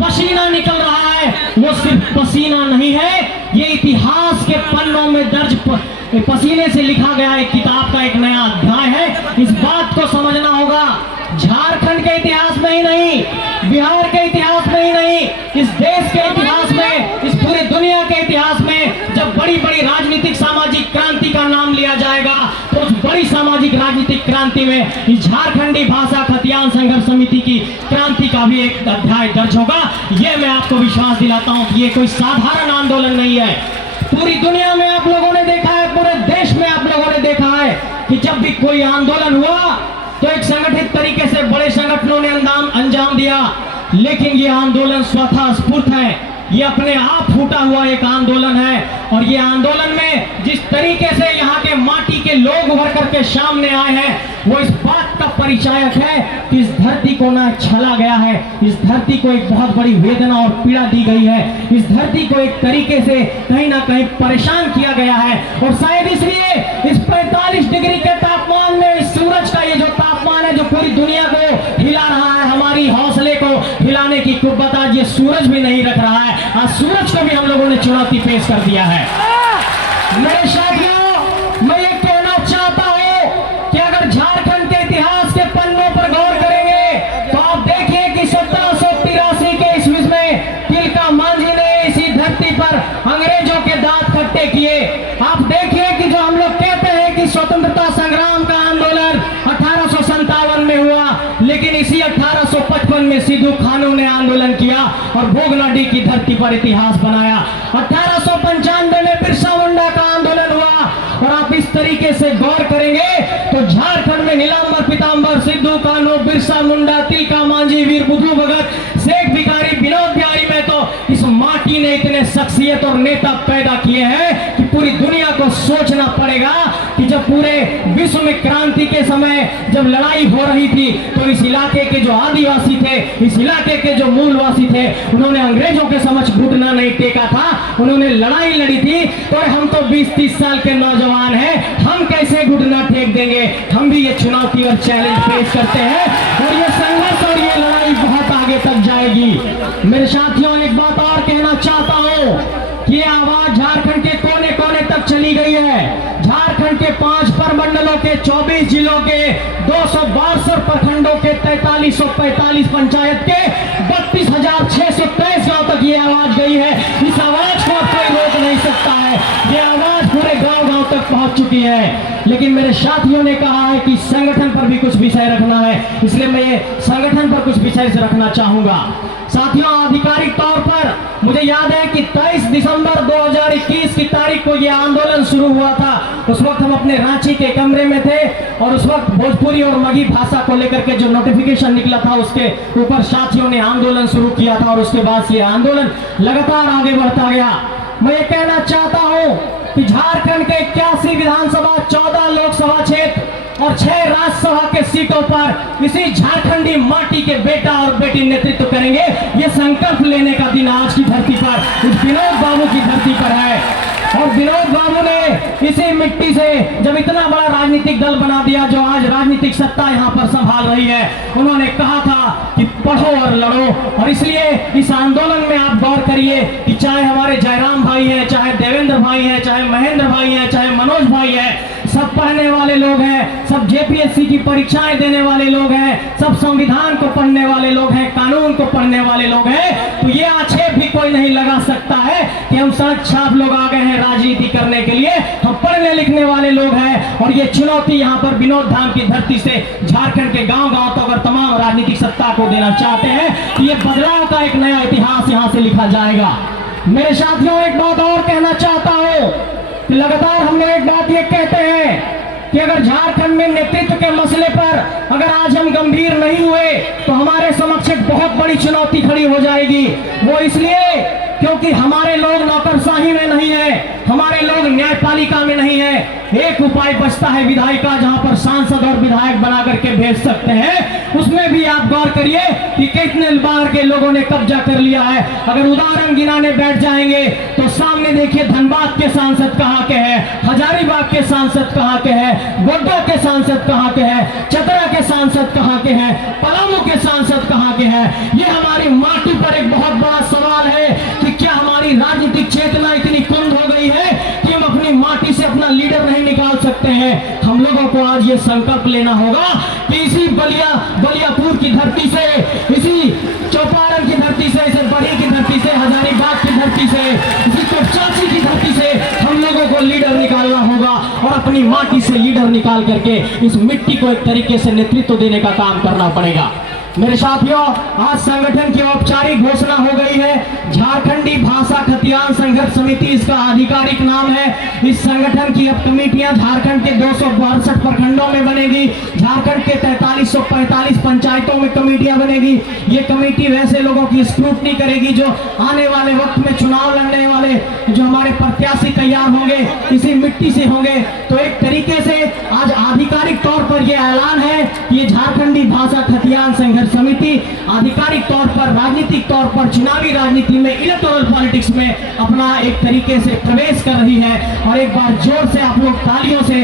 पसीना निकल रहा है, वो सिर्फ पसीना नहीं है, ये इतिहास के पन्नों में दर्ज पसीने से लिखा गया एक किताब का एक नया अध्याय है। इस बात को समझना होगा, झारखंड के इतिहास में ही नहीं, बिहार के इतिहास में ही नहीं, इस देश के इतिहास में, इस पूरी दुनिया के इतिहास में जब बड़ी बड़ी राजनीतिक सामाजिक क्रांति का नाम लिया जाएगा तो उस बड़ी सामाजिक राजनीतिक क्रांति में इस झारखंडी भाषा खतियान संघर्ष समिति की क्रांति का भी एक अध्याय दर्ज होगा। यह मैं आपको विश्वास दिलाता हूं कि ये कोई साधारण आंदोलन नहीं है। पूरी दुनिया में आप लोगों ने देखा है, पूरे देश में आप लोगों ने देखा है कि जब भी कोई आंदोलन हुआ तो एक संगठित तरीके से बड़े संगठनों ने अंजाम दिया, लेकिन ये आंदोलन स्वतः स्फूर्त है, ये अपने आप फूटा हुआ एक आंदोलन है। और ये आंदोलन में जिस तरीके से यहाँ के माटी के लोग उभर करके सामने आए हैं, वो इस बात का परिचायक है कि इस धरती को ना छला गया है, इस धरती को एक बहुत बड़ी वेदना और पीड़ा दी गई है, इस धरती को एक तरीके से कहीं ना कहीं परेशान किया गया है। और शायद इसलिए इस 45 डिग्री के तापमान में इस सूरज का ये जो तापमान है, जो पूरी दुनिया को हिला रहा है, हमारी हौसले को हिलाने की कुव्वत आज ये सूरज भी नहीं रख रहा है। आज सूरज को भी हम लोगों ने चुनौती पेश कर दिया है। मेरे साथियों, मैं ये कहना चाहता हूं कि अगर झारखंड के इतिहास के पन्नों पर गौर करेंगे तो आप देखिए कि 1783 के ईस्वी में तिलका मांझी ने इसी धरती पर अंग्रेजों के दांत खट्टे किए। आप देखिए कि जो हम लोग कहते हैं कि स्वतंत्रता संग्राम का आंदोलन 1857 में हुआ, लेकिन इसी 1855 में सिद्धू कानू ने आंदोलन किया और भोगनाडी की धरती पर इतिहास बनाया। 1895 में बिरसा मुंडा का आंदोलन हुआ। और आप इस तरीके से गौर करेंगे तो झारखंड में नीलांबर पीतांबर, सिद्धू कानू, बिरसा मुंडा, तिलका मांझी, वीर बुद्धू भगत, शेख भिखारी, विनोद बिहारी में तो इस माटी ने इतने शख्सियत और नेता पैदा किए हैं कि पूरी दुनिया को सोचना पड़ेगा कि जब पूरे विश्व में क्रांति के समय जब लड़ाई हो रही थी तो इस इलाके के जो आदिवासी थे, इस इलाके के जो मूलवासी थे, उन्होंने अंग्रेजों के समक्ष घुटना नहीं टेका था, उन्होंने लड़ाई लड़ी थी। तो हम तो 20-30 साल के नौजवान हैं, हम कैसे घुटना टेक देंगे? हम भी ये चुनौती और चैलेंज पेश करते हैं और ये संघर्ष और ये लड़ाई बहुत आगे तक जाएगी। मेरे साथियों, एक बात और कहना चाहता हूं कि ये आवाज झारखंड के कोने कोने तक चली गई है। झारखंड के 5 प्रमंडलों के 24 जिलों के 262 प्रखंडों के 4345 पंचायत के 32,623 गांव तक ये आवाज गई है। इस आवाज को कोई रोक नहीं सकता है, ये आवाज पूरे गांव-गांव तक पहुंच चुकी है। लेकिन मेरे साथियों ने कहा है कि संगठन पर भी कुछ विषय रखना है, इसलिए मैं ये संगठन पर कुछ विषय से रखना चाहूंगा। साथियों, आधिकारिक तौर पर मुझे याद है कि 23 दिसंबर 2021 की तारीख को यह आंदोलन शुरू हुआ था। उस वक्त हम अपने रांची के कमरे में थे और उस वक्त भोजपुरी और मगही भाषा को लेकर के जो नोटिफिकेशन निकला था उसके ऊपर साथियों ने आंदोलन शुरू किया था और उसके बाद ये आंदोलन लगातार आगे बढ़ता गया। मैं ये कहना चाहता हूं कि झारखंड के 81 विधानसभा, 14 लोकसभा क्षेत्र और 6 राज्यसभा के सीटों पर इसी झारखंडी माटी के बेटा और बेटी नेतृत्व करेंगे। ये संकल्प लेने का दिन आज की धरती पर, इस विनोद बाबू की धरती पर है। और विनोद बाबू ने इसी मिट्टी से जब इतना बड़ा राजनीतिक दल बना दिया जो आज राजनीतिक सत्ता यहाँ पर संभाल रही है, उन्होंने कहा था कि पढ़ो और लड़ो। और इसलिए इस आंदोलन में आप गौर करिए कि चाहे हमारे जयराम भाई हैं, चाहे देवेंद्र भाई हैं, चाहे महेंद्र भाई हैं, चाहे मनोज भाई हैं, सब पढ़ने वाले लोग हैं, सब जेपीएससी की परीक्षाएं देने वाले लोग हैं, सब संविधान को पढ़ने वाले लोग हैं, कानून को पढ़ने वाले लोग हैं। तो ये आक्षेप भी कोई नहीं लगा सकता है कि हम सड़क छाप लोग आ गए हैं राजनीति करने के लिए। हम पढ़ने लिखने वाले लोग हैं और ये चुनौती यहाँ पर विनोद धाम की धरती से झारखंड के गांव-गांव तक और तमाम राजनीतिक सत्ता को देना चाहते हैं कि ये बदलाव का एक नया इतिहास यहाँ से लिखा जाएगा। मेरे साथियों, एक बात और कहना चाहता हूँ, लगातार हम लोग एक बात ये कहते हैं कि अगर झारखंड में नेतृत्व के मसले पर अगर आज हम गंभीर नहीं हुए तो हमारे समक्ष एक बहुत बड़ी चुनौती खड़ी हो जाएगी। वो इसलिए क्योंकि हमारे लोग नौकरशाही में नहीं है, हमारे लोग न्यायपालिका में नहीं है। एक उपाय बचता है विधायिका, जहां पर सांसद और विधायक बना करके भेज सकते हैं। उसमें भी आप गौर करिए कि कितने बार के लोगों ने कब्जा कर लिया है। अगर उदाहरण गिनाने बैठ जाएंगे तो सामने देखिए धनबाद के सांसद कहाँ के हैं, हजारीबाग के सांसद कहाँ के हैं, गोड्डा के सांसद कहाँ के हैं, चतरा के सांसद कहाँ के हैं, पलामू के सांसद कहाँ के हैं। ये हमारी माटी पर एक बहुत ये संकल्प लेना होगा कि इसी बलियापुर की धरती से, इसी चौपारण की धरती से, इस बड़ी की धरती से, हजारीबाग की धरती से, इसी कपचाची की धरती से हम लोगों को लीडर निकालना होगा और अपनी माटी से लीडर निकाल करके इस मिट्टी को एक तरीके से नेतृत्व देने का काम करना पड़ेगा। मेरे साथियों, आज संगठन की औपचारिक घोषणा हो गई है। झारखंडी भाषा खतियान संघर्ष समिति इसका आधिकारिक नाम है। इस संगठन की अब कमेटियां झारखंड के 262 प्रखंडों में बनेगी। झारखंड के 4345 पंचायतों में कमेटियां बनेगी। ये कमेटी वैसे लोगों की स्क्रूटनी करेगी जो आने वाले वक्त में चुनाव लड़ने वाले जो हमारे प्रत्याशी तैयार होंगे इसी मिट्टी से होंगे। तो एक तरीके से आज आधिकारिक तौर पर यह ऐलान है कि ये झारखंडी भाषा खतियान संघर्ष समिति आधिकारिक तौर पर, राजनीतिक तौर पर, चुनावी राजनीति में, इलेक्टोरल पॉलिटिक्स में अपना एक तरीके से प्रवेश कर रही है। और एक बार जोर से आप लोग तालियों से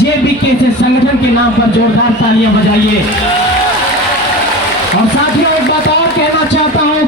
JBK से संगठन के नाम पर जोरदार तालियां बजाइए।